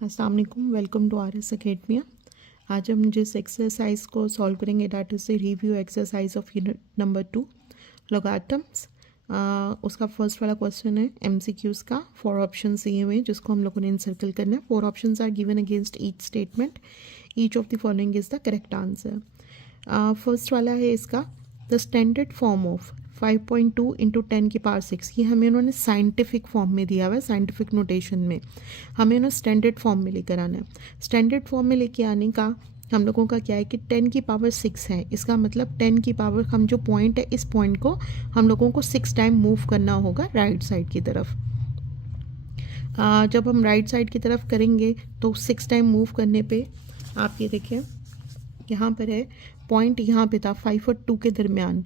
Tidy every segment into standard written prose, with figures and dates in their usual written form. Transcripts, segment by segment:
अस्सलाम वालेकुम, welcome to R S Academia. आज हम जिस एक्सरसाइज को सॉल्व करेंगे that is the review exercise of unit number 2 logarithms. उसका फर्स्ट वाला क्वेश्चन है एमसीक्यूज का। 4 ऑप्शन दिए हुए हैं जिसको हम लोगों ने इनसर्कल करना है। 4 options are given against each statement. Each of the following is the correct answer. First वाला है इसका the standard form of 5.2 into 10 की पावर 6। ये हमें उन्होंने साइंटिफिक फॉर्म में दिया हुआ है, साइंटिफिक नोटेशन में। हमें उन्हें स्टैंडर्ड फॉर्म में लेकर आना है। स्टैंडर्ड फॉर्म में लेके आने का हम लोगों का क्या है कि 10 की पावर 6 है। इसका मतलब 10 की पावर, हम जो पॉइंट है इस पॉइंट को हम लोगों को 6 टाइम मूव करना होगा राइट साइड की तरफ। जब हम राइट साइड की तरफ करेंगे तो 6 टाइम मूव करने पे आप ये देखें, यहाँ पर है पॉइंट, यहाँ पे था 5 और 2 के दरमियान।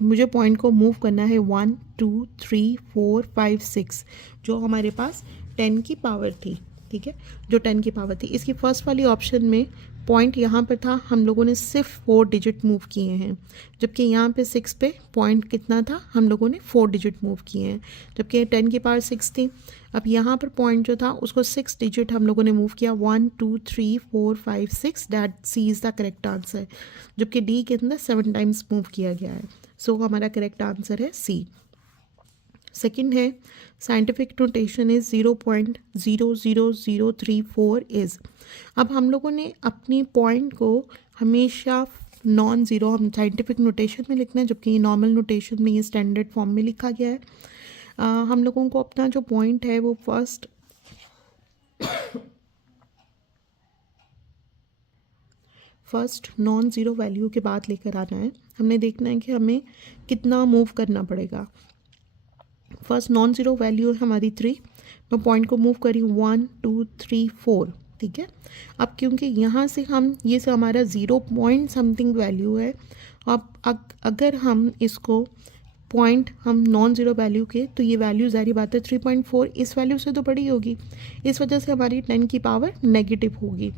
मुझे पॉइंट को मूव करना है 1 2 3 4 5 6, जो हमारे पास 10 की पावर थी। ठीक है, जो 10 की पावर थी। इसकी फर्स्ट वाली ऑप्शन में पॉइंट यहाँ पर था, हम लोगों ने सिर्फ 4 डिजिट मूव किए हैं, जबकि यहाँ पे 6 पे पॉइंट कितना था, हम लोगों ने 4 डिजिट मूव किए हैं, जबकि 10 की पावर 6 थी। अब यहाँ पर पॉइंट जो था उसको 6 डिजिट हम लोगों ने मूव किया, 1 2 3 4 5 6। That C is the correct answer, जबकि डी के अंदर 7 टाइम्स मूव किया गया है। सो हमारा करेक्ट आंसर है सी। सेकंड है साइंटिफिक नोटेशन इज 0.00034 इज। अब हम लोगों ने अपनी पॉइंट को हमेशा नॉन ज़ीरो हम साइंटिफिक नोटेशन में लिखना है, जबकि ये नॉर्मल नोटेशन में, ये स्टैंडर्ड फॉर्म में लिखा गया है। हम लोगों को अपना जो पॉइंट है वो फर्स्ट नॉन ज़ीरो वैल्यू के बाद लेकर आना है। हमने देखना है कि हमें कितना मूव करना पड़ेगा। फर्स्ट नॉन ज़ीरो वैल्यू है हमारी 3। मैं पॉइंट को मूव करी 1 2 3 4। ठीक है, अब क्योंकि यहाँ से हम ये से हमारा 0 पॉइंट समथिंग वैल्यू है। अब अगर हम इसको पॉइंट हम नॉन ज़ीरो वैल्यू के, तो ये वैल्यू ज़ाहिर बात है 3.4 इस वैल्यू से तो बड़ी होगी। इस वजह से हमारी 10 की पावर नेगेटिव होगी।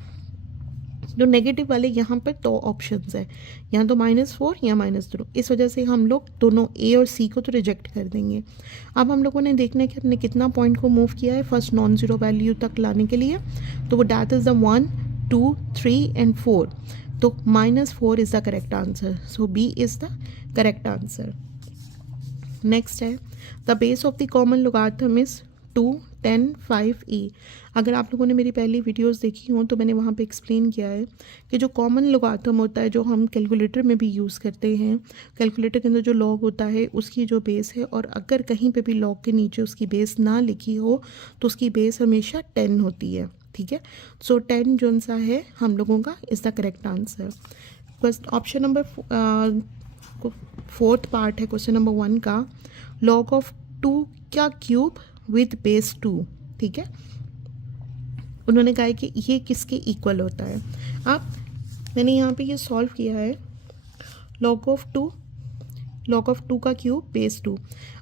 जो नेगेटिव वाले यहाँ पर 2 ऑप्शंस है, यहाँ तो -4 या -0। इस वजह से हम लोग दोनों ए और सी को तो रिजेक्ट कर देंगे। अब हम लोगों ने देखना है कि हमने कितना पॉइंट को मूव किया है फर्स्ट नॉन ज़ीरो वैल्यू तक लाने के लिए। तो वो डैट इज़ द 1 2 3 एंड 4। तो -4 is the correct answer. So B is the correct answer. Next है the base of the common logarithm is 2 10 5 e. अगर आप लोगों ने मेरी पहली वीडियोस देखी हों तो मैंने वहाँ पे एक्सप्लेन किया है कि जो कॉमन लोगारिथम होता है, जो हम कैलकुलेटर में भी यूज़ करते हैं, कैलकुलेटर के अंदर जो लॉग होता है उसकी जो बेस है, और अगर कहीं पे भी लॉग के नीचे उसकी बेस ना लिखी हो तो उसकी बेस हमेशा 10 होती है। ठीक है, सो 10 जो सा है हम लोगों का is the correct answer. Option number 4th part है क्वेश्चन नंबर 1 का, लॉग ऑफ 2 का क्यूब विथ बेस 2। ठीक है, उन्होंने कहा है कि ये किसके इक्वल होता है। अब मैंने यहाँ पे ये सॉल्व किया है, लॉग ऑफ 2 का क्यूब बेस 2।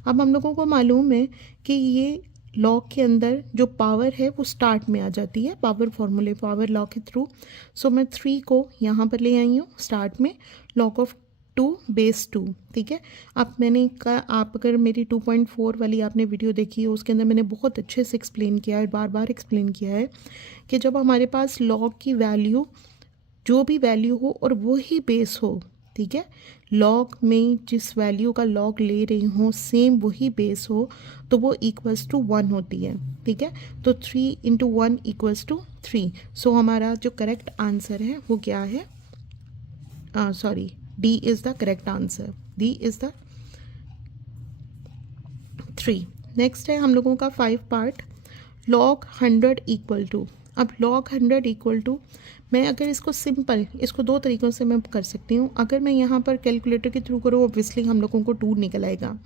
अब हम लोगों को मालूम है कि ये लॉग के अंदर जो पावर है वो स्टार्ट में आ जाती है, पावर फॉर्मूले, पावर लॉ के थ्रू। सो मैं 3 को यहाँ पर ले आई हूँ स्टार्ट में, लॉग ऑफ 2 बेस 2। ठीक है, अब मैंने कहा, आप अगर मेरी 2.4 वाली आपने वीडियो देखी हो उसके अंदर मैंने बहुत अच्छे से एक्सप्लेन किया है, बार बार एक्सप्लेन किया है कि जब हमारे पास लॉग की वैल्यू, जो भी वैल्यू हो और वही बेस हो, ठीक है, लॉग में जिस वैल्यू का लॉग ले रही हूँ सेम वही बेस हो, तो वो इक्वल्स टू 1 होती है। ठीक है, तो 3 × 1 = 3। सो हमारा जो करेक्ट आंसर है वो क्या है, sorry, D is the correct answer. D is the 3। Next है हम लोगों का 5 पार्ट, log 100 = अब log 100 = मैं अगर इसको सिंपल, इसको 2 तरीक़ों से मैं कर सकती हूँ। अगर मैं यहाँ पर कैलकुलेटर के थ्रू करूँ ऑब्वियसली हम लोगों को 2 निकल आएगा,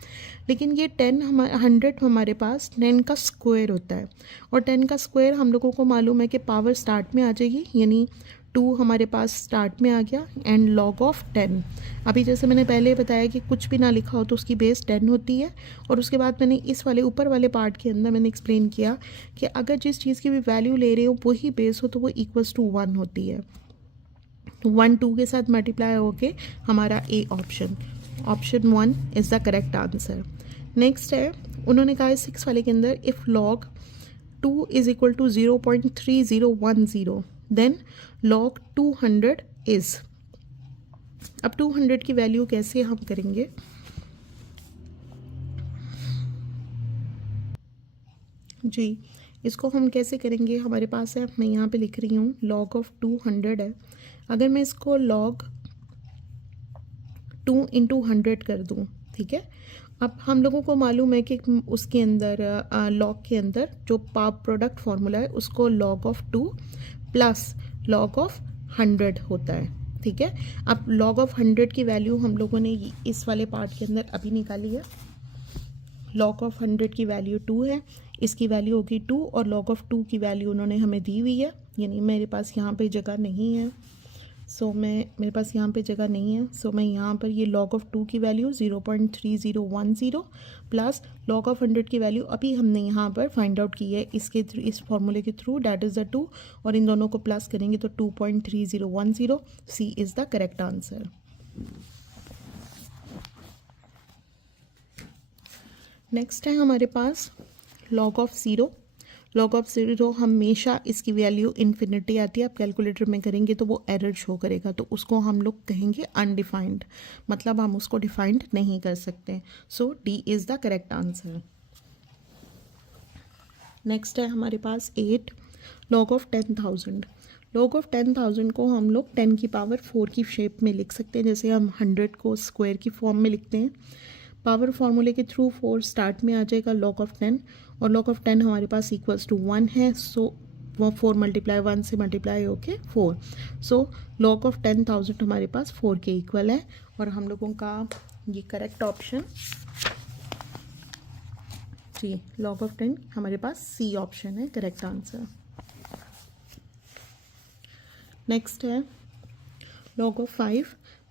लेकिन ये 100 हमारे पास 10 का स्क्वायर होता है, और 10 का स्क्वायर हम लोगों को मालूम है कि पावर स्टार्ट में आ जाएगी, यानी 2 हमारे पास स्टार्ट में आ गया एंड log ऑफ 10। अभी जैसे मैंने पहले बताया कि कुछ भी ना लिखा हो तो उसकी बेस 10 होती है, और उसके बाद मैंने इस वाले ऊपर वाले पार्ट के अंदर मैंने एक्सप्लेन किया कि अगर जिस चीज़ की भी वैल्यू ले रहे हो वही बेस हो तो वो =1 होती है। 1 2 के साथ मल्टीप्लाई होके हमारा A option 1 is the correct answer. Next है, उन्होंने कहा है 6 वाले के अंदर, if log 2 is equal to 0.3010, then log 200 is, अब 200 की वैल्यू कैसे हम करेंगे, जी इसको हम कैसे करेंगे, हमारे पास है, मैं यहाँ पे लिख रही हूँ log ऑफ 200 है, अगर मैं इसको log 2 इंटू 100 कर दूँ, ठीक है। अब हम लोगों को मालूम है कि उसके अंदर log के अंदर जो प्रोडक्ट फार्मूला है उसको log of 2 plus log of 100 होता है, ठीक है। अब log ऑफ 100 की वैल्यू हम लोगों ने इस वाले पार्ट के अंदर अभी निकाली है, log ऑफ 100 की वैल्यू 2 है, इसकी वैल्यू होगी 2 और log ऑफ 2 की वैल्यू उन्होंने हमें दी हुई है, यानी मेरे पास यहाँ पे जगह नहीं है, मेरे पास यहाँ पे जगह नहीं है, मैं यहाँ पर ये log ऑफ 2 की वैल्यू 0.3010 प्लस log ऑफ 100 की वैल्यू अभी हमने यहाँ पर फाइंड आउट की है इसके थ्रू, इस फॉर्मूले के थ्रू, डैट इज़ द 2, और इन दोनों को प्लस करेंगे तो 2.3010, C is the correct answer. Next है हमारे पास log ऑफ 0। log ऑफ 0 हमेशा इसकी वैल्यू इन्फिनिटी आती है, आप कैलकुलेटर में करेंगे तो वो एरर शो करेगा, तो उसको हम लोग कहेंगे अनडिफाइंड, मतलब हम उसको डिफाइंड नहीं कर सकते, so D is the correct answer. Next है हमारे पास 8, log ऑफ 10,000। log ऑफ 10,000 को हम लोग 10 की पावर 4 की शेप में लिख सकते हैं, जैसे हम 100 को स्क्वायर की फॉर्म में लिखते हैं, पावर फार्मूले के थ्रू 4 स्टार्ट में आ जाएगा log ऑफ 10, और log ऑफ 10 हमारे पास इक्वल्स टू 1 है, सो वो 4 मल्टीप्लाई 1 से मल्टीप्लाई होके 4, सो log ऑफ 10,000 हमारे पास 4 के इक्वल है, और हम लोगों का ये करेक्ट ऑप्शन जी log ऑफ 10 हमारे पास सी ऑप्शन है करेक्ट आंसर। नेक्स्ट है log of 5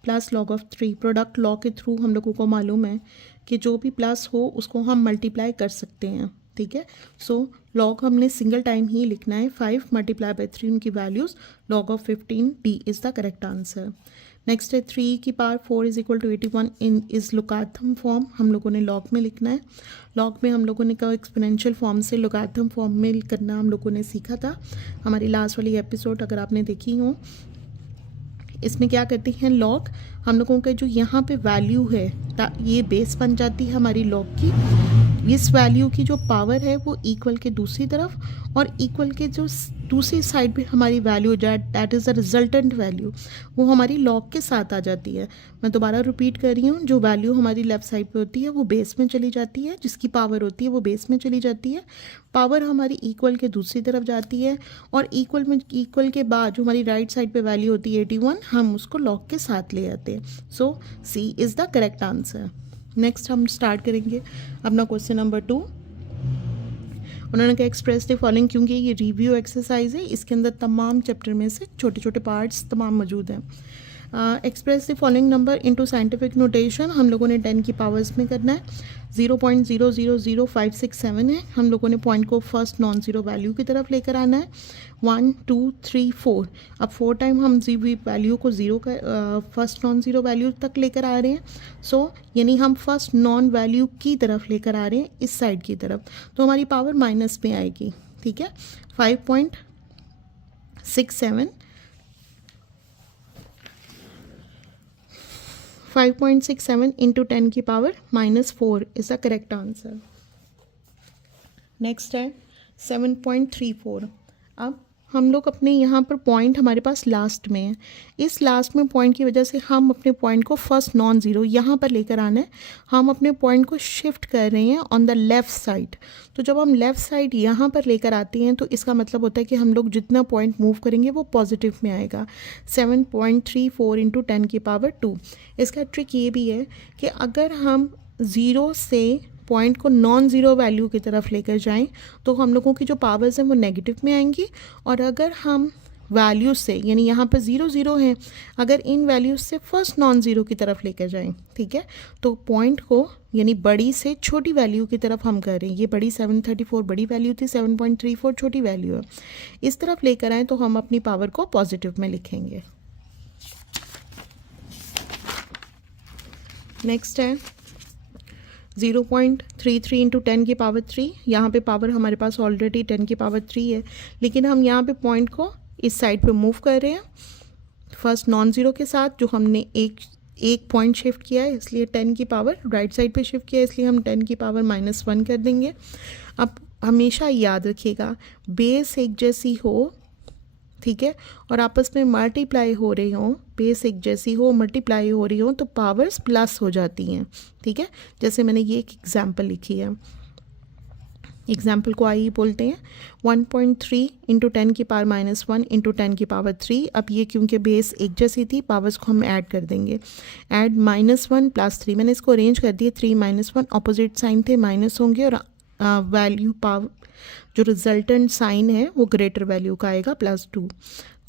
plus log of 3। Product law के थ्रू हम लोगों को मालूम है कि जो भी प्लस हो उसको हम मल्टीप्लाई कर सकते हैं, ठीक है। सो log हमने सिंगल टाइम ही लिखना है, 5 मल्टीप्लाई बाई 3 उनकी values, log of 15, D is the correct answer. Next है 3 की power 4 is equal to 81 in is logarithm form, हम लोगों ने log में लिखना है, log में हम लोगों ने कहा एक्सपोनेंशियल फॉर्म से लोगारिथम फॉर्म में करना हम लोगों ने सीखा था, हमारी लास्ट वाली एपिसोड अगर आपने देखी हो। इसमें क्या करते हैं log, हम लोगों का जो यहाँ पे वैल्यू है ये बेस बन जाती है हमारी log की, इस वैल्यू की जो पावर है वो इक्वल के दूसरी तरफ, और इक्वल के जो दूसरी साइड पे हमारी value that is the resultant value, वो हमारी log के साथ आ जाती है। मैं दोबारा रिपीट कर रही हूँ, जो वैल्यू हमारी लेफ़्ट साइड पे होती है वो बेस में चली जाती है, जिसकी पावर होती है वो बेस में चली जाती है, पावर हमारी इक्वल के दूसरी तरफ जाती है, और इक्वल के बाद जो हमारी राइट साइड पे वैल्यू होती है 81, हम उसको log के साथ ले आते हैं, so C is the correct answer. Next हम स्टार्ट करेंगे अपना क्वेश्चन नंबर 2। उन्होंने कहा एक्सप्रेस द फॉलोइंग, क्योंकि ये रिव्यू एक्सरसाइज है, इसके अंदर तमाम चैप्टर में से छोटे छोटे पार्ट्स तमाम मौजूद हैं। Express the following number into scientific notation, हम लोगों ने 10 की पावर्स में करना है, 0.000567 है, हम लोगों ने पॉइंट को फर्स्ट नॉन ज़ीरो वैल्यू की तरफ लेकर आना है, 1 2 3 4, अब 4 टाइम हम वैल्यू को ज़ीरो का फर्स्ट नॉन ज़ीरो वैल्यू तक लेकर आ रहे हैं, सो यानी हम फर्स्ट नॉन वैल्यू की तरफ लेकर आ रहे हैं इस साइड की तरफ, तो हमारी पावर माइनस में आएगी, ठीक है। 5.67 इंटू 10 की power -4 is the correct answer. Next है 7.34। अब हम लोग अपने यहाँ पर पॉइंट हमारे पास लास्ट में है, इस लास्ट में पॉइंट की वजह से हम अपने पॉइंट को फर्स्ट नॉन ज़ीरो यहाँ पर लेकर आना है, हम अपने पॉइंट को शिफ्ट कर रहे हैं ऑन द लेफ़्ट साइड, तो जब हम लेफ़्ट साइड यहाँ पर लेकर आते हैं तो इसका मतलब होता है कि हम लोग जितना पॉइंट मूव करेंगे वो पॉजिटिव में आएगा। 7.34 इंटू 10 की पावर 2। इसका ट्रिक ये भी है कि अगर हम ज़ीरो से पॉइंट को नॉन ज़ीरो वैल्यू की तरफ लेकर जाएं तो हम लोगों की जो पावर्स हैं वो नेगेटिव में आएंगी, और अगर हम वैल्यूज़ से, यानी यहाँ पर 0 0 हैं, अगर इन वैल्यूज़ से फर्स्ट नॉन ज़ीरो की तरफ लेकर जाएं, ठीक है, तो पॉइंट को यानी बड़ी से छोटी वैल्यू की तरफ हम कर रहे हैं, ये बड़ी 734 बड़ी वैल्यू थी, 7.34 छोटी वैल्यू है, इस तरफ लेकर आएँ तो हम अपनी पावर को पॉजिटिव में लिखेंगे। नेक्स्ट है 0.33 इंटू 10 की पावर 3, यहाँ पे पावर हमारे पास ऑलरेडी 10 की पावर 3 है, लेकिन हम यहाँ पे पॉइंट को इस साइड पे मूव कर रहे हैं फर्स्ट नॉन ज़ीरो के साथ, जो हमने एक पॉइंट शिफ्ट किया है, इसलिए 10 की पावर राइट साइड पे शिफ्ट किया है, इसलिए हम 10 की पावर -1 कर देंगे। अब हमेशा याद रखिएगा, बेस एक जैसी हो, ठीक है, और आपस में मल्टीप्लाई हो रही हो, बेस एक जैसी हो, मल्टीप्लाई हो रही हो, तो पावर्स प्लस हो जाती हैं, ठीक है। जैसे मैंने ये एक एग्जांपल लिखी है, एग्जाम्पल को आई बोलते हैं 1.3 इंटू 10 की पावर -1 इंटू 10 की पावर 3। अब ये क्योंकि बेस एक जैसी थी, पावर्स को हम ऐड कर देंगे, ऐड -1 + 3। मैंने इसको अरेंज कर दिया, 3 -1 अपोजिट साइन थे, माइनस होंगे, और वैल्यू पावर जो रिजल्टेंट साइन है वो ग्रेटर वैल्यू का आएगा +2।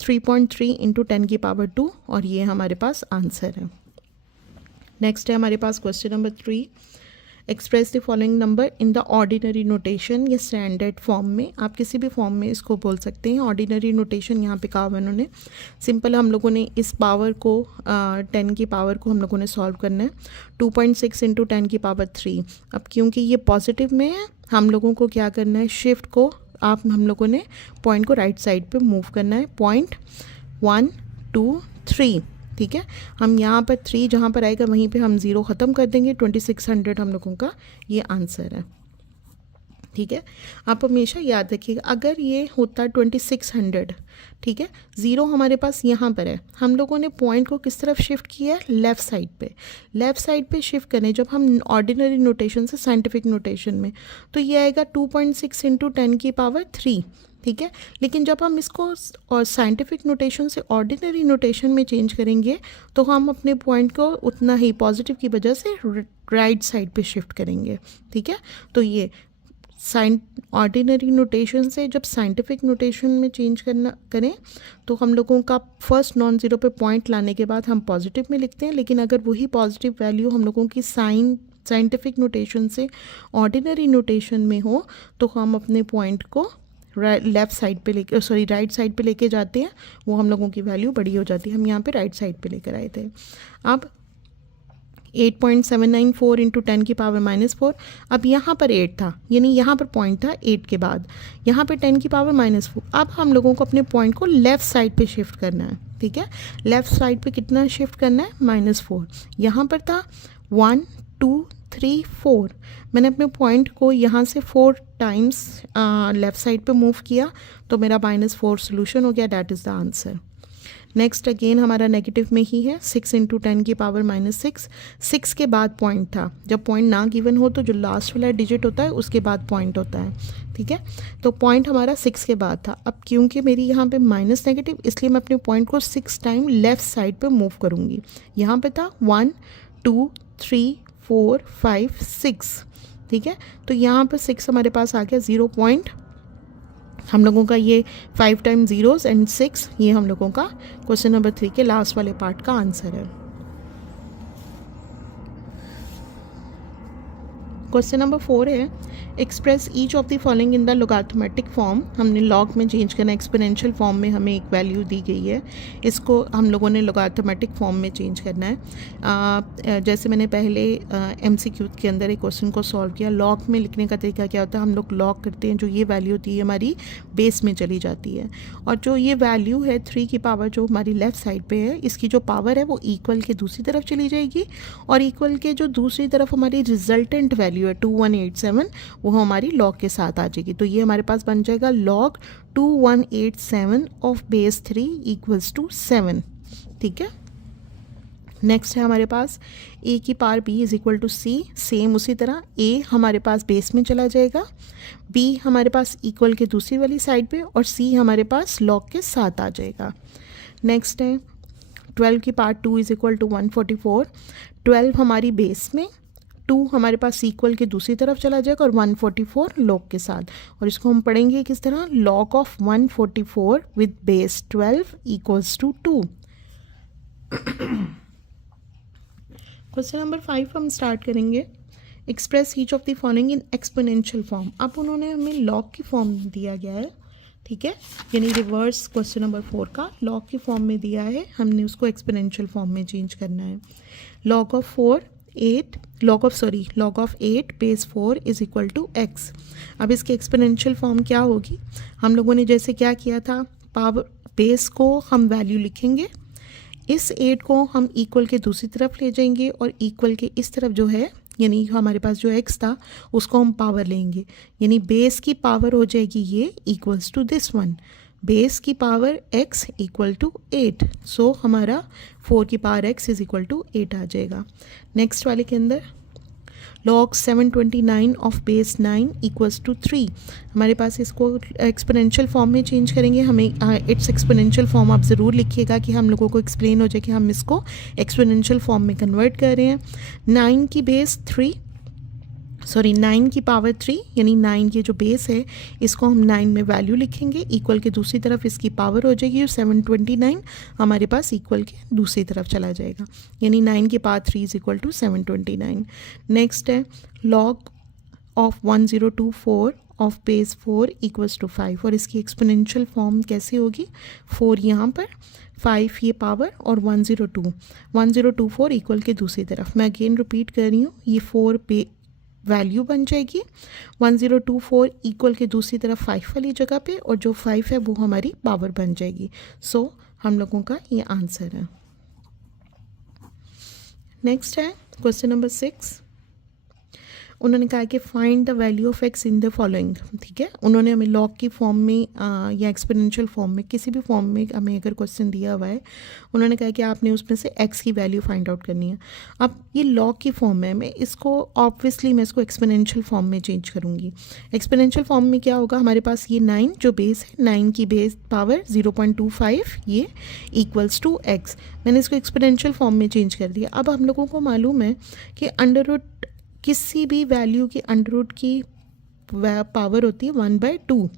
3.3 इंटू 10 की पावर 2, और ये हमारे पास आंसर है। नेक्स्ट है हमारे पास question number 3, express the following number in the ordinary notation या स्टैंडर्ड फॉर्म में। आप किसी भी फॉर्म में इसको बोल सकते हैं। ऑर्डिनरी नोटेशन यहाँ पे कहा हुआ उन्होंने, सिंपल हम लोगों ने इस पावर को 10 की पावर को हम लोगों ने सॉल्व करना है। 2.6 इंटू 10 की पावर 3। अब क्योंकि ये पॉजिटिव में है, हम लोगों को क्या करना है, शिफ्ट को हम लोगों ने पॉइंट को राइट साइड पे मूव करना है, पॉइंट 1 2 3, ठीक है। हम यहाँ पर 3 जहाँ पर आएगा वहीं पे हम 0 ख़त्म कर देंगे। 2600 हम लोगों का ये आंसर है, ठीक है। आप हमेशा याद रखिएगा, अगर ये होता 2600, ठीक है, 0 हमारे पास यहाँ पर है, हम लोगों ने पॉइंट को किस तरफ शिफ्ट किया है, लेफ़्ट साइड पे। लेफ़्ट साइड पे शिफ्ट करें जब हम ऑर्डिनरी नोटेशन से साइंटिफिक नोटेशन में, तो ये आएगा 2.6 इंटू 10 की पावर 3, ठीक है। लेकिन जब हम इसको और साइंटिफिक नोटेशन से ऑर्डिनरी नोटेशन में चेंज करेंगे, तो हम अपने पॉइंट को उतना ही पॉजिटिव की वजह से राइट साइड पे शिफ्ट करेंगे, ठीक है। तो ये ऑर्डिनरी नोटेशन से जब साइंटिफिक नोटेशन में चेंज करें, तो हम लोगों का फर्स्ट नॉन ज़ीरो पे पॉइंट लाने के बाद हम पॉजिटिव में लिखते हैं। लेकिन अगर वही पॉजिटिव वैल्यू हम लोगों की साइंटिफिक नोटेशन से ऑर्डिनरी नोटेशन में हो, तो हम अपने पॉइंट को लेफ़्ट साइड पे राइट साइड पे लेके जाते हैं, वो हम लोगों की वैल्यू बड़ी हो जाती है। हम यहाँ पे राइट साइड पे लेकर आए थे। अब 8.794 इंटू 10 की पावर -4। अब यहाँ पर 8 था, यानी यहाँ पर पॉइंट था 8 के बाद, यहाँ पे 10 की पावर -4। अब हम लोगों को अपने पॉइंट को लेफ़्ट साइड पे शिफ्ट करना है, ठीक है। लेफ़्ट साइड पे कितना शिफ्ट करना है, -4। यहाँ पर था 1 2 3 4। मैंने अपने पॉइंट को यहाँ से 4 टाइम्स लेफ़्ट साइड पे मूव किया, तो मेरा -4 सोल्यूशन हो गया, that is the answer. Next again हमारा नेगेटिव में ही है, 6 इंटू 10 की पावर -6। 6 के बाद पॉइंट था, जब पॉइंट ना गिवन हो तो जो लास्ट वाला डिजिट होता है उसके बाद पॉइंट होता है, ठीक है। तो पॉइंट हमारा 6 के बाद था। अब क्योंकि मेरी यहाँ पे माइनस नेगेटिव, इसलिए मैं अपने पॉइंट को 6 टाइम लेफ़्ट साइड पे मूव करूँगी। यहाँ पे था 1 2 3 4 5 6, ठीक है। तो यहाँ पर 6 हमारे पास आ गया, 0 पॉइंट हम लोगों का ये 5 टाइम ज़ीरोज़ एंड 6, ये हम लोगों का क्वेश्चन नंबर 3 के लास्ट वाले पार्ट का आंसर है। क्वेश्चन नंबर 4 है, express each of the following in the logarithmic form. हमने लॉग में चेंज करना, एक्सपोनेंशियल फॉर्म में हमें एक वैल्यू दी गई है, इसको हम लोगों ने लोगार्थमेटिक फॉर्म में चेंज करना है। जैसे मैंने पहले MCQ के अंदर एक क्वेश्चन को सॉल्व किया, लॉग में लिखने का तरीका क्या होता है, हम लोग लॉग करते हैं, जो ये वैल्यू होती है हमारी बेस में चली जाती है, और जो ये वैल्यू है 3 की पावर जो हमारी लेफ़्ट साइड पे है, इसकी जो पावर है वो इक्वल के दूसरी तरफ चली जाएगी, और इक्वल के जो दूसरी तरफ हमारी रिजल्टेंट वैल्यू है 2187, वो हमारी लॉग के साथ आ जाएगी। तो ये हमारे पास बन जाएगा log 2187 of base 3 equals to 7, ठीक है। नेक्स्ट है हमारे पास a की power b is equal to c। Same उसी तरह a हमारे पास बेस में चला जाएगा, b हमारे पास इक्वल के दूसरी वाली साइड पे, और c हमारे पास लॉग के साथ आ जाएगा। नेक्स्ट है 12 की पावर 2 इज इक्वल टू 144। 12 हमारी बेस में, 2 हमारे पास इक्वल के दूसरी तरफ चला जाएगा, और 144 लॉग के साथ, और इसको हम पढ़ेंगे किस तरह, log of 144 with base 12 equals to 2। Question number 5 हम स्टार्ट करेंगे, express each of the following in exponential form. अब उन्होंने हमें लॉग की फॉर्म दिया गया है, ठीक है, यानी रिवर्स क्वेश्चन नंबर 4 का लॉग की फॉर्म में दिया है, हमने उसको एक्सपोनेंशियल फॉर्म में चेंज करना है। Log of 4 log of 8 base 4 is equal to x। अब इसकी एक्सपोनेंशियल फॉर्म क्या होगी, हम लोगों ने जैसे क्या किया था, पावर बेस को हम वैल्यू लिखेंगे, इस 8 को हम इक्वल के दूसरी तरफ ले जाएंगे और इक्वल के इस तरफ जो है यानी हमारे पास जो x था उसको हम पावर लेंगे, यानी बेस की पावर हो जाएगी ये equals to this one, base की power x equal to 8। So हमारा 4 की power x is equal to 8 आ जाएगा। नेक्स्ट वाले के अंदर log 729 of base 9 equals to 3। हमारे पास इसको एक्सपोनेंशियल फॉर्म में चेंज करेंगे, हमें इट्स एक्सपोनेंशियल फॉर्म आप ज़रूर लिखिएगा कि हम लोगों को एक्सप्लेन हो जाए कि हम इसको एक्सपोनेंशियल फॉर्म में कन्वर्ट कर रहे हैं। 9 की पावर 3 यानी 9 ये जो बेस है इसको हम 9 में वैल्यू लिखेंगे, इक्वल के दूसरी तरफ इसकी पावर हो जाएगी और 729 हमारे पास इक्वल के दूसरी तरफ चला जाएगा, यानी 9 की power 3 is equal to 729। Next है log of 1024 of base 4 equals to 5 और इसकी एक्सपोनेंशियल फॉर्म कैसे होगी, 4 यहाँ पर 5 ये पावर और 1024 इक्वल के दूसरी तरफ। मैं अगेन रिपीट कर रही हूँ, ये 4 पे वैल्यू बन जाएगी, 1024 इक्वल के दूसरी तरफ 5 वाली जगह पे और जो 5 है वो हमारी पावर बन जाएगी। सो हम लोगों का ये आंसर है। नेक्स्ट है क्वेश्चन नंबर 6। उन्होंने कहा कि find the value of x in the following. ठीक है, उन्होंने हमें लॉग की फॉर्म में या एक्सपोनेंशियल फॉर्म में किसी भी फॉर्म में हमें अगर क्वेश्चन दिया हुआ है, उन्होंने कहा कि आपने उसमें से x की वैल्यू फाइंड आउट करनी है। अब ये लॉग की फॉर्म है, मैं इसको ऑब्वियसली मैं इसको एक्सपोनेंशियल फॉर्म में चेंज करूँगी। एक्सपोनेंशियल फॉर्म में क्या होगा, हमारे पास ये 9 जो बेस है, 9 की बेस पावर 0.25 ये इक्वल्स टू x। मैंने इसको एक्सपोनेंशियल फॉर्म में चेंज कर दिया। अब हम लोगों को मालूम है कि अंडर रूट किसी भी वैल्यू की अंडर रूट की पावर होती है 1/2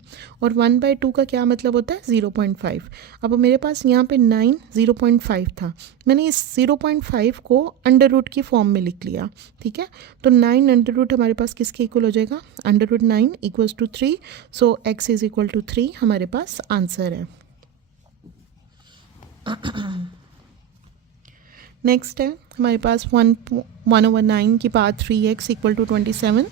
और 1/2 का क्या मतलब होता है 0.5। अब मेरे पास यहाँ पे 9 0.5 था, मैंने इस 0.5 को अंडर रूट की फॉर्म में लिख लिया। ठीक है, तो 9 अंडर रूट हमारे पास किसके इक्वल हो जाएगा, under root 9 equals to 3। So x is equal to 3 हमारे पास आंसर है। नेक्स्ट है हमारे पास 1/9 की पावर 3x इक्वल टू 27।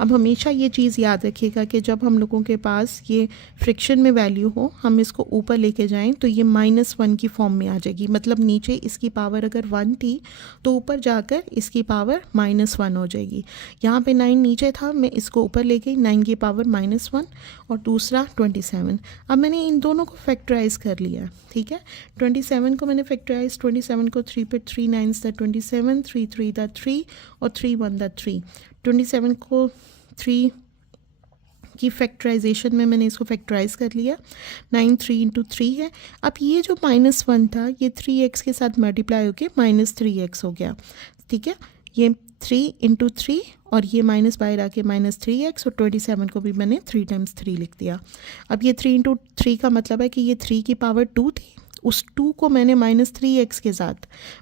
अब हमेशा ये चीज़ याद रखिएगा कि जब हम लोगों के पास ये फ्रिक्शन में वैल्यू हो, हम इसको ऊपर लेके जाएं तो ये -1 की फॉर्म में आ जाएगी। मतलब नीचे इसकी पावर अगर 1 थी तो ऊपर जाकर इसकी पावर -1 हो जाएगी। यहाँ पे 9 नीचे था, मैं इसको ऊपर ले गई, 9 की पावर -1 और दूसरा 27। अब मैंने इन दोनों को फैक्टराइज कर लिया। ठीक है, 27 को मैंने फैक्टराइज, 27 को 3 पे 3 9s द 27, 3 3 द 3 और 3 1 द 3। 27 को 3 की फैक्टराइजेशन में मैंने इसको फैक्टराइज कर लिया, 9 3 इंटू 3 है। अब ये जो -1 था ये 3x के साथ मल्टीप्लाई होके -3x हो गया। ठीक है, ये 3 इंटू 3 और ये माइनस बाहर आके -3x और 27 को भी मैंने 3 टाइम्स 3 लिख दिया। अब ये 3 इंटू 3 का मतलब है कि ये 3 की पावर 2 थी, उस 2 को मैंने -3x के साथ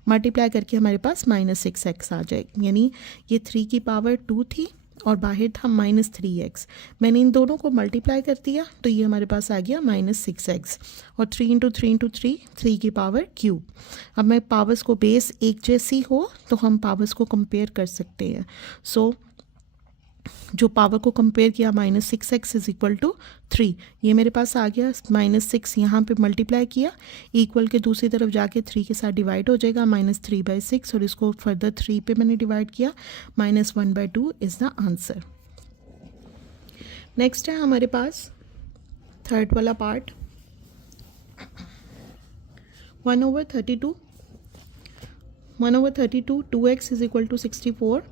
मल्टीप्लाई करके हमारे पास -6x आ जाएगी, यानी ये 3 की पावर 2 थी और बाहर था -3x। मैंने इन दोनों को मल्टीप्लाई कर दिया तो ये हमारे पास आ गया -6x और 3 इंटू 3 इंटू 3 3 की पावर क्यूब। अब मैं पावर्स को बेस एक जैसी हो तो हम पावर्स को कंपेयर कर सकते हैं। सो जो पावर को कंपेयर किया -6x इज इक्वल टू 3, ये मेरे पास आ गया। -6 यहाँ पे मल्टीप्लाई किया, इक्वल के दूसरी तरफ जाके 3 के साथ डिवाइड हो जाएगा, -3/6 और इसको फर्दर 3 पे मैंने डिवाइड किया, -1/2 इज़ द आंसर। नेक्स्ट है हमारे पास थर्ड वाला part, 1/32 2x is equal to 64।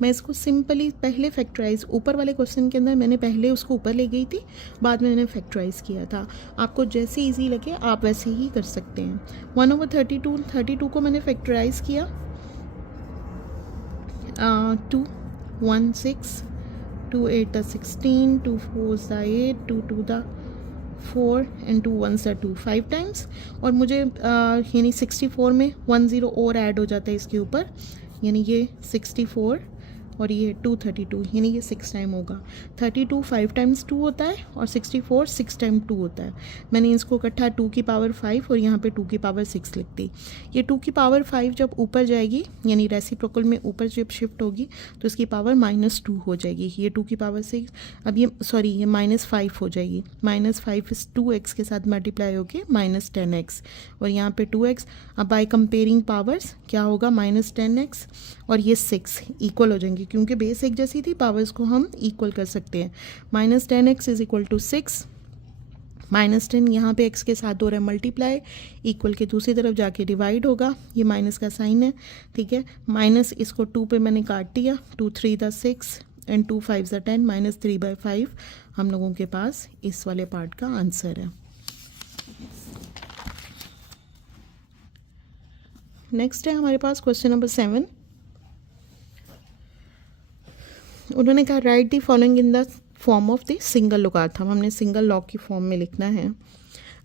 मैं इसको सिंपली पहले फैक्टराइज, ऊपर वाले क्वेश्चन के अंदर मैंने पहले उसको ऊपर ले गई थी, बाद में मैंने फैक्टराइज किया था। आपको जैसे इजी लगे आप वैसे ही कर सकते हैं। 1/32 को मैंने फैक्टराइज किया, 2 1 6 2 8 the 16 2 4 the 8 2 2 the 4 and 2 1 the 2 5 times. और मुझे यानी 64 में 1 0 और ऐड हो जाता है इसके ऊपर, यानी ये 64 और ये 232, यानी ये 6 टाइम होगा। 32 5 टाइम्स 2 होता है और 64 6 टाइम 2 होता है। मैंने इसको इकट्ठा 2 की पावर 5 और यहाँ पे 2 की पावर 6 लिख दी। ये 2 की पावर 5 जब ऊपर जाएगी, यानी रेसिप्रोकल में ऊपर जब शिफ्ट होगी तो इसकी पावर -2 हो जाएगी। ये 2 की पावर 6, अब ये -5 हो जाएगी। -5 इस 2x के साथ मल्टीप्लाई होके -10x और यहाँ पे 2x। अब बाय कंपेयरिंग पावर्स क्या होगा, -10x और ये 6 इक्वल हो जाएंगे, क्योंकि बेस एक जैसी थी, पावर्स को हम इक्वल कर सकते हैं। -10x इज इक्वल टू 6, -10 यहाँ पे x के साथ हो रहा है मल्टीप्लाई, इक्वल के दूसरी तरफ जाके डिवाइड होगा, ये माइनस का साइन है, ठीक है। माइनस इसको 2 पे मैंने काट दिया, 2 3 द 6 एंड 2 5 द 10, -3/5 हम लोगों के पास इस वाले पार्ट का आंसर है। नेक्स्ट है हमारे पास क्वेश्चन नंबर 7। उन्होंने कहा right the following in the form of the single logarithm. हमने सिंगल लॉग की फॉर्म में लिखना है।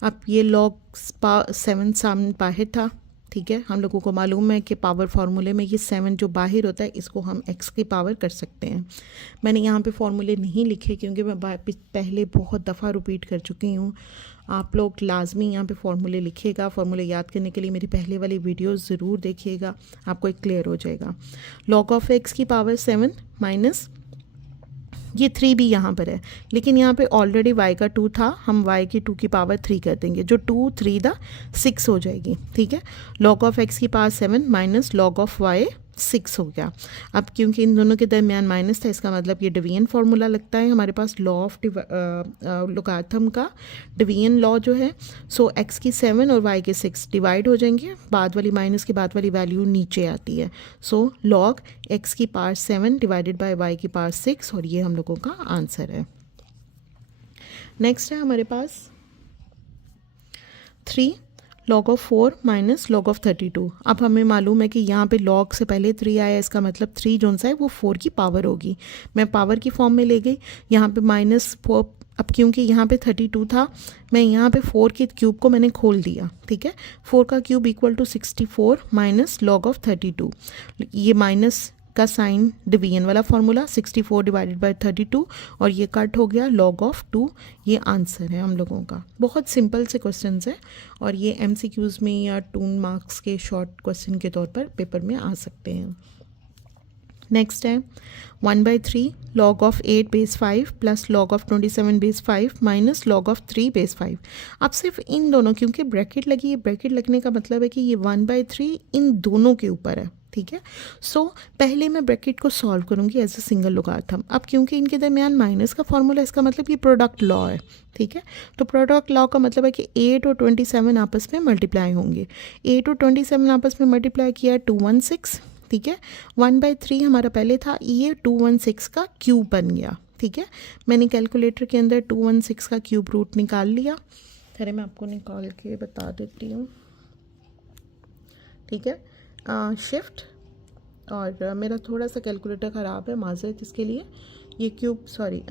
अब ये लॉग 7 सामने बाहर था, ठीक है। हम लोगों को मालूम है कि पावर फार्मूले में ये 7 जो बाहर होता है इसको हम x की पावर कर सकते हैं। मैंने यहाँ पे फार्मूले नहीं लिखे क्योंकि मैं पहले बहुत दफ़ा रिपीट कर चुकी हूँ। आप लोग लाजमी यहाँ पे फार्मूले लिखिएगा। फार्मूले याद करने के लिए मेरी पहले वाली वीडियोस ज़रूर देखिएगा, आपको एक क्लियर हो जाएगा। लॉग ऑफ x की पावर 7 माइनस ये 3 भी यहाँ पर है, लेकिन यहाँ पे ऑलरेडी y का 2 था, हम y की 2 की पावर 3 कर देंगे, जो 2 3 द 6 हो जाएगी, ठीक है। लॉग ऑफ x की power 7 minus log of y 6 हो गया। अब क्योंकि इन दोनों के दरमियान माइनस था, इसका मतलब ये डिवीजन फार्मूला लगता है हमारे पास लॉ ऑफ लोगारिथम का डिवीजन लॉ जो है। सो x की 7 और y के 6 डिवाइड हो जाएंगे, बाद वाली माइनस के बाद वाली वैल्यू नीचे आती है। सो लॉग x की पावर 7 डिवाइडेड बाय y की पावर 6, और ये हम लोगों का आंसर है। नेक्स्ट है हमारे पास 3 log of 4 minus log of 32। अब हमें मालूम है कि यहाँ पे लॉग से पहले 3 आया, इसका मतलब 3 जो सा है वो 4 की पावर होगी। मैं पावर की फॉर्म में ले गई, यहाँ पे -4। अब क्योंकि यहाँ पे 32 था, मैं यहाँ पे 4 के क्यूब को मैंने खोल दिया, ठीक है। 4 का cube equal to 64 minus log of 32। ये माइनस का साइन डिवीजन वाला फार्मूला 64 डिवाइडेड बाय 32, और ये कट हो गया लॉग ऑफ 2। ये आंसर है हम लोगों का। बहुत सिंपल से क्वेश्चंस है और ये MCQs में या 2 मार्क्स के शॉर्ट क्वेश्चन के तौर पर पेपर में आ सकते हैं। नेक्स्ट है 1/3 log of 8 base 5 plus log of 27 base 5 minus log of 3 base 5। अब सिर्फ इन दोनों, क्योंकि ब्रैकेट लगी है, ब्रैकेट लगने का मतलब है कि ये 1/3 इन दोनों के ऊपर है, ठीक है। सो पहले मैं ब्रैकेट को सॉल्व करूंगी एज अ सिंगल लोगारिथम। अब क्योंकि इनके दरमियान माइनस का फॉर्मूला, इसका मतलब ये प्रोडक्ट लॉ है, ठीक है। तो प्रोडक्ट लॉ का मतलब है कि 8 और 27 आपस में मल्टीप्लाई होंगे। 8 और 27 आपस में मल्टीप्लाई किया 216, ठीक है। 1/3 हमारा पहले था, ये 216 का क्यूब बन गया, ठीक है। मैंने कैलकुलेटर के अंदर 216 का क्यूब रूट निकाल लिया। फिर मैं आपको निकाल के बता देती हूँ, ठीक है। शिफ्ट, और मेरा थोड़ा सा कैलकुलेटर ख़राब है, माज़रत इसके लिए। ये क्यूब, सॉरी,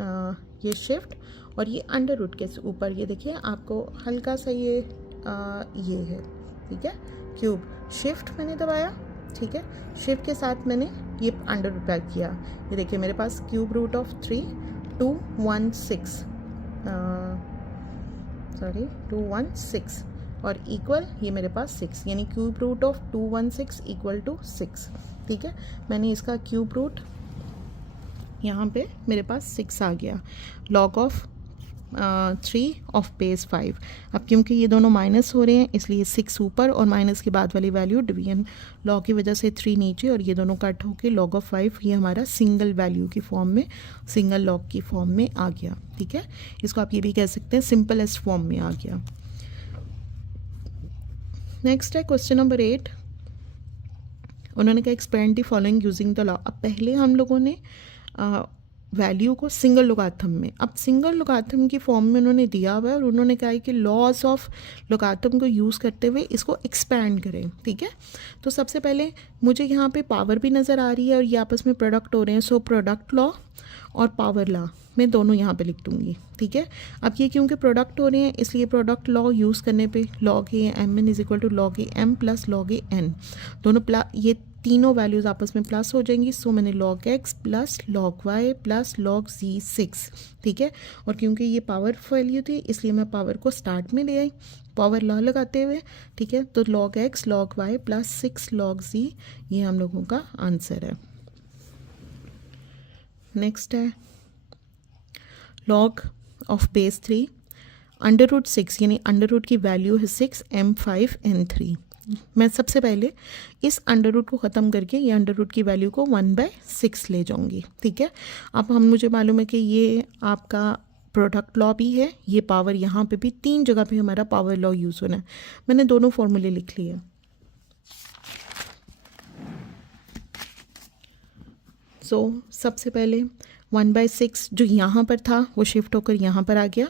ये शिफ्ट और ये अंडर रूट के ऊपर, ये देखिए आपको हल्का सा ये है, ठीक है। क्यूब शिफ्ट मैंने दबाया, ठीक है। शिफ्ट के साथ मैंने ये अंडर रूट बैक किया। ये देखिए मेरे पास क्यूब रूट ऑफ 3 216 216 और इक्वल ये मेरे पास 6, यानी cube root of 216 equal to 6, ठीक है। मैंने इसका क्यूब रूट यहाँ पे मेरे पास 6 आ गया। Log of 3 of base 5। अब क्योंकि ये दोनों माइनस हो रहे हैं इसलिए 6 ऊपर और माइनस के बाद वाली वैल्यू डिवीजन लॉ की वजह से 3 नीचे, और ये दोनों कट होके लॉग ऑफ 5 ये हमारा सिंगल वैल्यू की फॉर्म में, सिंगल लॉग की फॉर्म में आ गया, ठीक है। इसको आप ये भी कह सकते हैं सिंपलेस्ट फॉर्म में आ गया। नेक्स्ट है क्वेश्चन नंबर 8। उन्होंने कहा expand the following using the law. अब पहले हम लोगों ने वैल्यू को सिंगल लोगारिथम में, अब सिंगल लोगारिथम की फॉर्म में उन्होंने दिया हुआ है और उन्होंने कहा है कि लॉस ऑफ लोगारिथम को यूज़ करते हुए इसको एक्सपैंड करें, ठीक है। तो सबसे पहले मुझे यहाँ पे पावर भी नज़र आ रही है और ये आपस में प्रोडक्ट हो रहे हैं, सो प्रोडक्ट लॉ और पावर लॉ मैं दोनों यहाँ पे लिख दूँगी, ठीक है। अब ये क्योंकि प्रोडक्ट हो रहे हैं इसलिए प्रोडक्ट लॉ यूज़ करने पे log a mn is equal to log a m plus log a n, दोनों ये तीनों वैल्यूज़ आपस में प्लस हो जाएंगी। सो मैंने log x plus log y plus log z 6, ठीक है। और क्योंकि ये पावर वैल्यू थी इसलिए मैं पावर को स्टार्ट में ले आई पावर लॉ लगाते हुए, ठीक है। तो log x log y plus 6 log z ये हम लोगों का आंसर है। नेक्स्ट है log of base 3 under root 6, यानी अंडर रूट की वैल्यू है 6 m5 n3। मैं सबसे पहले इस अंडर रूट को ख़त्म करके ये अंडर रूट की वैल्यू को 1/6 ले जाऊंगी, ठीक है। अब मुझे मालूम है कि ये आपका प्रोडक्ट लॉ भी है, ये पावर यहाँ पे भी, तीन जगह पे हमारा पावर लॉ यूज़ होना है। मैंने दोनों फॉर्मूले लिख लिए। सबसे पहले 1/6 जो यहाँ पर था वो शिफ्ट होकर यहाँ पर आ गया,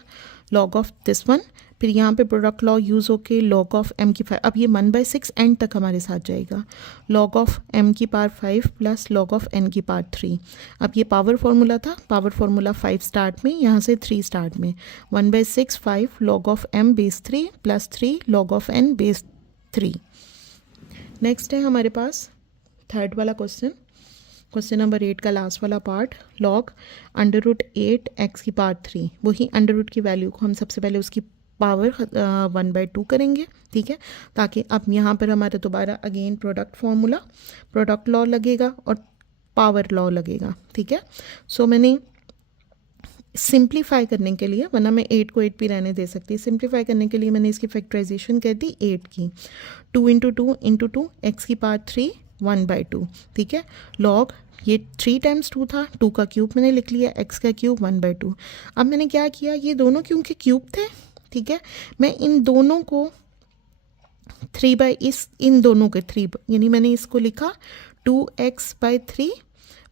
लॉग ऑफ दिस वन। फिर यहाँ पे प्रोडक्ट लॉ यूज़ होके लॉग ऑफ m की 5, अब ये 1/6 एंड तक हमारे साथ जाएगा, लॉग ऑफ m की power 5 plus log of n की पावर 3। अब ये पावर फार्मूला था, पावर फार्मूला 5 स्टार्ट में, यहाँ से 3 स्टार्ट में, 1/6 5 log of m base 3 plus 3 log of n base 3। Next है हमारे पास थर्ड वाला क्वेश्चन नंबर 8 का लास्ट वाला part, log under root 8 x की पावर 3। वही अंडर रूट की वैल्यू को हम सबसे पहले उसकी पावर 1/2 करेंगे, ठीक है, ताकि अब यहाँ पर हमारा दोबारा अगेन प्रोडक्ट लॉ लगेगा और पावर लॉ लगेगा, ठीक है। सो मैंने सिंप्लीफाई करने के लिए, वरना मैं 8 को 8 भी रहने दे सकती, सिंप्लीफाई करने के लिए मैंने इसकी फैक्टराइजेशन कर दी 8 की, 2 × 2 एक्स की पावर 3 1/2, ठीक है। लॉग ये 3 टाइम्स 2 था, 2 का क्यूब मैंने लिख लिया, x का क्यूब 1/2। अब मैंने क्या किया, ये दोनों क्योंकि क्यूब थे, ठीक है, मैं इन दोनों को 3 दोनों के 3 यानी मैंने इसको लिखा 2x/3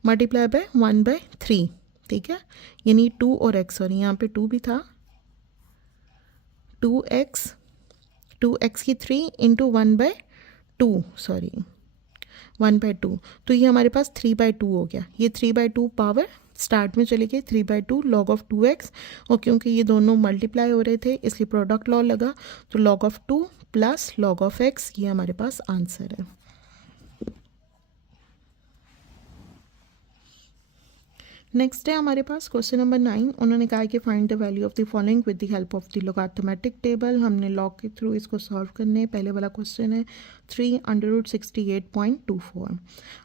मल्टीप्लाई बाय 1/3, ठीक है, यानी 2 और x, सॉरी यहाँ पे 2 भी था, 2x की 3 इंटू 1/2, सॉरी 1/2, तो ये हमारे पास 3/2 हो गया। ये 3/2 पावर स्टार्ट में चली गई, 3/2 लॉग ऑफ 2x, और क्योंकि ये दोनों मल्टीप्लाई हो रहे थे इसलिए प्रोडक्ट लॉ लगा, तो log of 2 plus log of x, ये हमारे पास आंसर है। नेक्स्ट है हमारे पास क्वेश्चन नंबर 9। उन्होंने कहा कि find the value of the following with the help of the logarithmic table. हमने लॉग के थ्रू इसको सॉल्व करने। पहले वाला क्वेश्चन है 3 √ 68.24।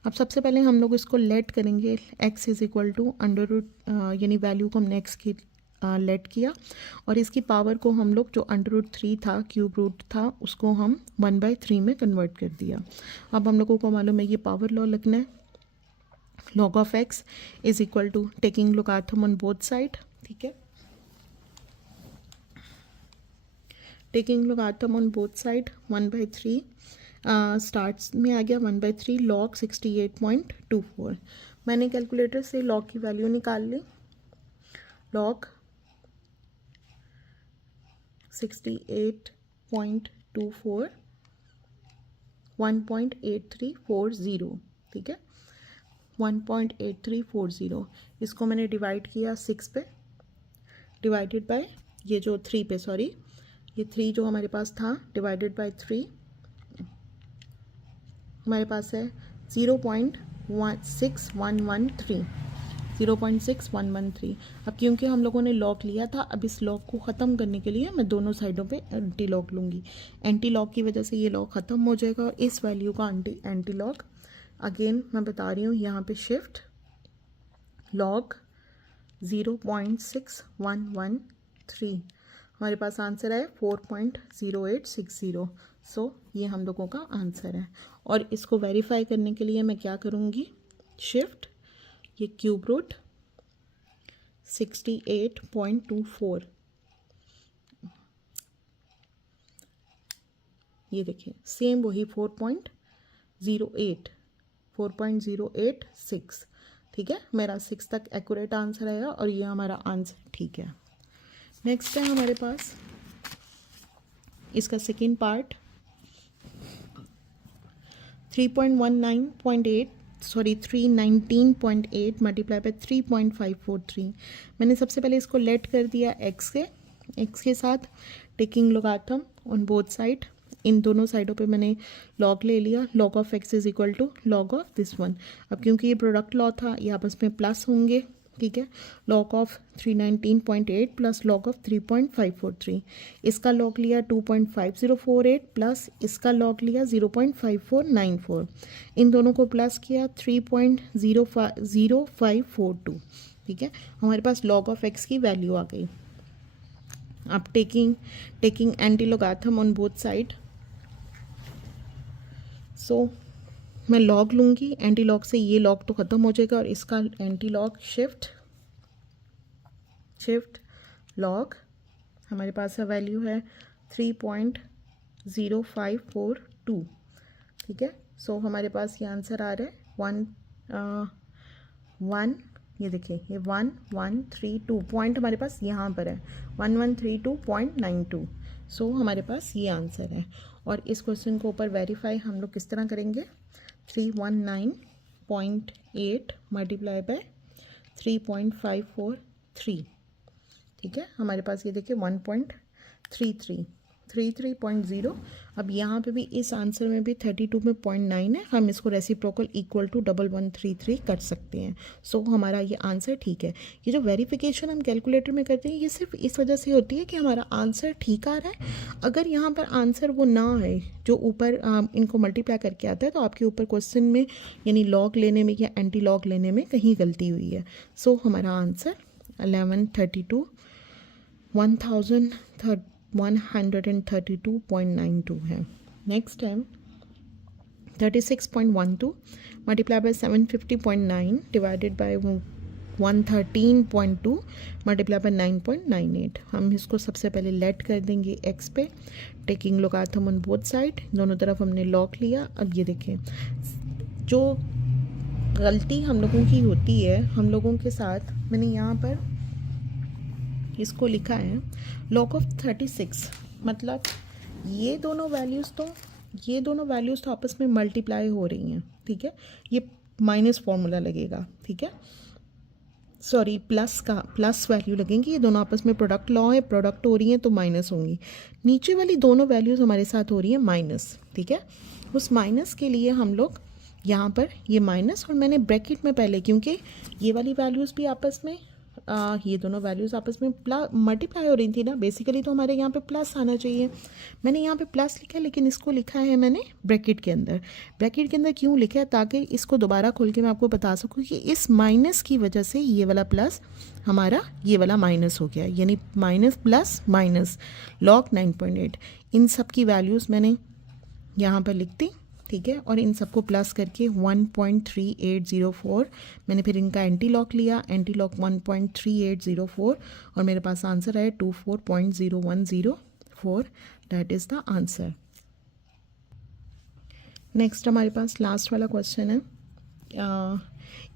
अब सबसे पहले हम लोग इसको लेट करेंगे, x is equal to under root, यानी वैल्यू को हमने x की लेट किया, और इसकी पावर को हम लोग जो √3 था, क्यूब रूट था, उसको हम 1/3 में कन्वर्ट कर दिया। अब हम लोगों को मालूम है ये पावर लॉ लगना है, log of x is equal to taking logarithm on both side, ठीक है, taking logarithm on both side 1/3 start में आ गया 1/3 log 68.24। मैंने कैलकुलेटर से log की वैल्यू निकाल ली, log 68.24 1.8340, ठीक है, 1.8340। इसको मैंने डिवाइड किया 6 पे, डिवाइडेड बाय ये जो 3 पे, सॉरी ये 3 जो हमारे पास था, डिवाइडेड बाय 3 हमारे पास है 0.6113, 0.6113। अब क्योंकि हम लोगों ने लॉग लिया था, अब इस लॉग को ख़त्म करने के लिए मैं दोनों साइडों पे एंटी लॉग लूँगी। एंटी लॉग की वजह से ये लॉग ख़त्म हो जाएगा, और इस वैल्यू का एंटी लॉग अगेन मैं बता रही हूँ, यहाँ पे शिफ्ट लॉग 0.6113, हमारे पास आंसर है 4.0860। सो ये हम लोगों का आंसर है। और इसको वेरीफाई करने के लिए मैं क्या करूँगी, शिफ्ट ये क्यूब रूट 68.24, ये देखिए सेम वही 4.086, ठीक है, मेरा 6 तक एक्यूरेट आंसर आएगा, और ये हमारा आंसर ठीक है। नेक्स्ट है हमारे पास इसका सेकेंड पार्ट, 319.8 मल्टीप्लाई बाय 3.543। मैंने सबसे पहले इसको लेट कर दिया x के साथ, taking logarithm on both side, इन दोनों साइडों पे मैंने लॉग ले लिया, log of x is equal to log of this one. अब क्योंकि ये प्रोडक्ट लॉ था, ये आपस में प्लस होंगे, ठीक है। log of 319.8 plus log of 3.543, इसका log लिया 2.5048 प्लस इसका log लिया 0.5494, इन दोनों को प्लस किया 3.0542, ठीक है। हमारे पास log ऑफ x की वैल्यू आ गई। अब taking anti logarithm on both side, so मैं लॉग लूँगी, एंटी लॉग से ये लॉग तो ख़त्म हो जाएगा और इसका एंटी लॉग शिफ्ट लॉग, हमारे पास का वैल्यू है 3.0542, ठीक है। सो हमारे पास ये आंसर आ रहा है 1, ये देखिए ये 1132 पॉइंट हमारे पास यहाँ पर है 1132.92। सो हमारे पास ये आंसर है। और इस क्वेश्चन को ऊपर वेरीफाई हम लोग किस तरह करेंगे, 319.8 मल्टीप्लाई बाय 3.543, ठीक है। हमारे पास ये देखिए 1.33 अब यहाँ पे भी इस आंसर में भी 32 में 0.9 है, हम इसको रेसिप्रोकल इक्वल टू 1133 कर सकते हैं। सो हमारा ये आंसर ठीक है। ये जो वेरिफिकेशन हम कैलकुलेटर में करते हैं ये सिर्फ इस वजह से होती है कि हमारा आंसर ठीक आ रहा है। अगर यहाँ पर आंसर वो ना आए जो ऊपर इनको मल्टीप्लाई करके आता है, तो आपके ऊपर क्वेश्चन में यानी लॉग लेने में या एंटी लॉग लेने में कहीं गलती हुई है। सो हमारा आंसर 1132.92 है। नेक्स्ट है 36.12 multiply by 750.9 divided by 113.2 multiply by 9.98। हम इसको सबसे पहले लेट कर देंगे x पे, taking logarithm on both side, दोनों तरफ हमने लॉग लिया। अब ये देखें जो गलती हम लोगों की होती है, हम लोगों के साथ मैंने यहाँ पर इसको लिखा है log ऑफ 36, मतलब ये दोनों वैल्यूज़ तो आपस में मल्टीप्लाई हो रही हैं, ठीक है। ये माइनस फॉर्मूला लगेगा, ठीक है, सॉरी प्लस वैल्यू लगेंगी, ये दोनों आपस में प्रोडक्ट लॉ है, प्रोडक्ट हो रही हैं तो माइनस होंगी। नीचे वाली दोनों वैल्यूज़ हमारे साथ हो रही हैं माइनस, ठीक है। उस माइनस के लिए हम लोग यहाँ पर ये माइनस, और मैंने ब्रैकेट में पहले, क्योंकि ये वाली वैल्यूज़ भी आपस में ये दोनों वैल्यूज़ आपस में मल्टीप्लाई हो रही थी ना, बेसिकली तो हमारे यहाँ पे प्लस आना चाहिए। मैंने यहाँ पे प्लस लिखा है, लेकिन इसको लिखा है मैंने ब्रैकेट के अंदर। ब्रैकेट के अंदर क्यों लिखा है, ताकि इसको दोबारा खोल के मैं आपको बता सकूँ कि इस माइनस की वजह से ये वाला प्लस हमारा ये वाला माइनस हो गया, यानी माइनस प्लस माइनस log 9.8। इन सब की वैल्यूज़ मैंने यहाँ पर लिख दी, ठीक है। और इन सबको प्लस करके 1.3804 मैंने फिर इनका एंटी लॉग लिया, एंटी लॉग 1.3804, और मेरे पास आंसर है 24.0104। That is the answer. Next हमारे पास लास्ट वाला क्वेश्चन है।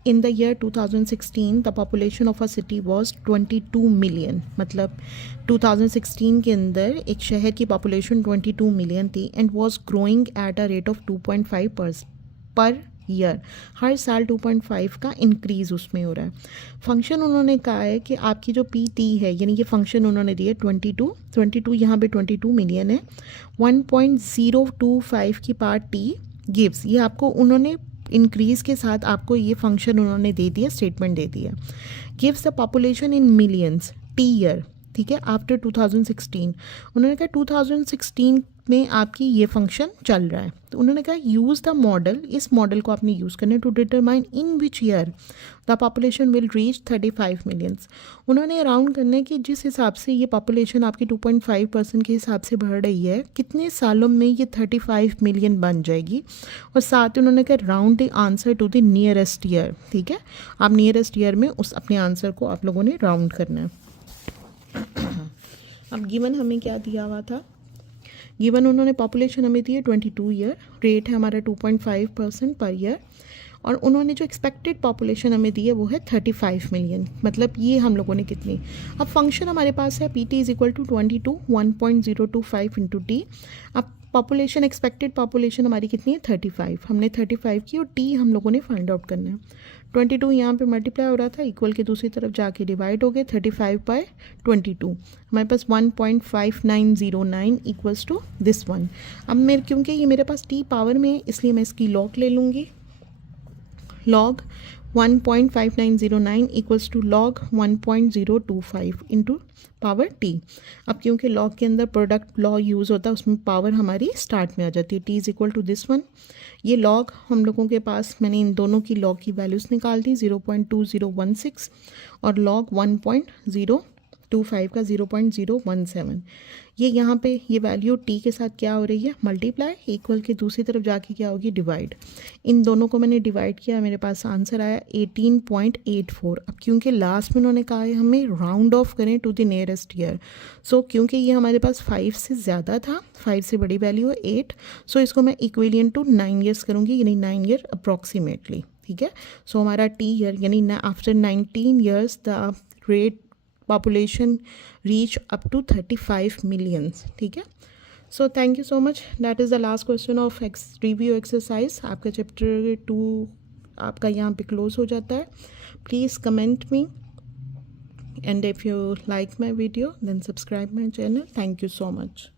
In the year 2016 the population of a city was 22 million, मतलब 2016 के अंदर एक शहर की पॉपुलेशन 22 मिलियन थी and was growing at a rate of 2.5 per year. हर साल 2.5 का इंक्रीज़ उसमें हो रहा है। फंक्शन उन्होंने कहा है कि आपकी जो पी टी है, यानी ये फंक्शन उन्होंने दिया 22 यहाँ पे 22 मिलियन है, 1.025 की पार्ट टी गिव्स, ये आपको उन्होंने इंक्रीज़ के साथ आपको ये फंक्शन उन्होंने दे दिया, स्टेटमेंट दे दिया। Gives the population in millions T year, ठीक है, आफ्टर 2016। उन्होंने कहा 2016 में आपकी ये फंक्शन चल रहा है, तो उन्होंने कहा यूज़ द मॉडल, इस मॉडल को आपने यूज़ करना है to determine in which year the population will reach 35 millions. उन्होंने अराउंड करना है कि जिस हिसाब से ये पॉपुलेशन आपकी 2.5% के हिसाब से बढ़ रही है, कितने सालों में ये 35 मिलियन बन जाएगी। और साथ उन्होंने कहा round the answer to the nearest year, ठीक है, आप नियरेस्ट ईयर में उस अपने आंसर को आप लोगों ने राउंड करना है। अब गिवन हमें क्या दिया हुआ था, गिवन उन्होंने पॉपुलेशन हमें दी है 22 ईयर, रेट है हमारा 2.5% पर ईयर, और उन्होंने जो एक्सपेक्टेड पॉपुलेशन हमें दी है वो है 35 मिलियन, मतलब ये हम लोगों ने कितनी। अब फंक्शन हमारे पास है P T is equal to 22 1.025 into T. अब पॉपुलेशन, एक्सपेक्टेड पॉपुलेशन हमारी कितनी है 35, हमने 35 की, और टी हम लोगों ने फाइंड आउट करना है। 22 यहाँ पे मल्टीप्लाई हो रहा था, इक्वल के दूसरी तरफ जाके डिवाइड हो गए 35/22। हमारे पास 1.5909 इक्वल्स टू दिस वन। अब मेरे क्योंकि ये मेरे पास टी पावर में है इसलिए मैं इसकी लॉग ले लूँगी। Log 1.5909 equals to log 1.025 into power T. अब क्योंकि लॉग के अंदर प्रोडक्ट लॉ यूज़ होता है उसमें पावर हमारी स्टार्ट में आ जाती है, T is equal to this one. ये लॉग हम लोगों के पास, मैंने इन दोनों की लॉग की वैल्यूज़ निकाल दी, 0.2016 और लॉग 1.025 का 0.017। ये यहाँ पे ये वैल्यू टी के साथ क्या हो रही है, मल्टीप्लाई, इक्वल के दूसरी तरफ जाके क्या होगी, डिवाइड। इन दोनों को मैंने डिवाइड किया, मेरे पास आंसर आया 18.84। अब क्योंकि लास्ट में उन्होंने कहा है हमें राउंड ऑफ करें टू द नियरेस्ट ईयर, सो क्योंकि ये हमारे पास 5 से ज़्यादा था, 5 से बड़ी वैल्यू है 8, सो इसको मैं इक्विलियंट टू 9 ईयर्स करूँगी, यानी 9 ईयर अप्रॉक्सीमेटली। ठीक है, सो हमारा टी ईयर यानी after 19 years the rate population reach up to 35 millions। ठीक है, so thank you so much. That is the last question of review exercise. आपका चैप्टर 2 आपका यहाँ पे क्लोज हो जाता है। Please comment me and if you like my video then subscribe my channel. Thank you so much.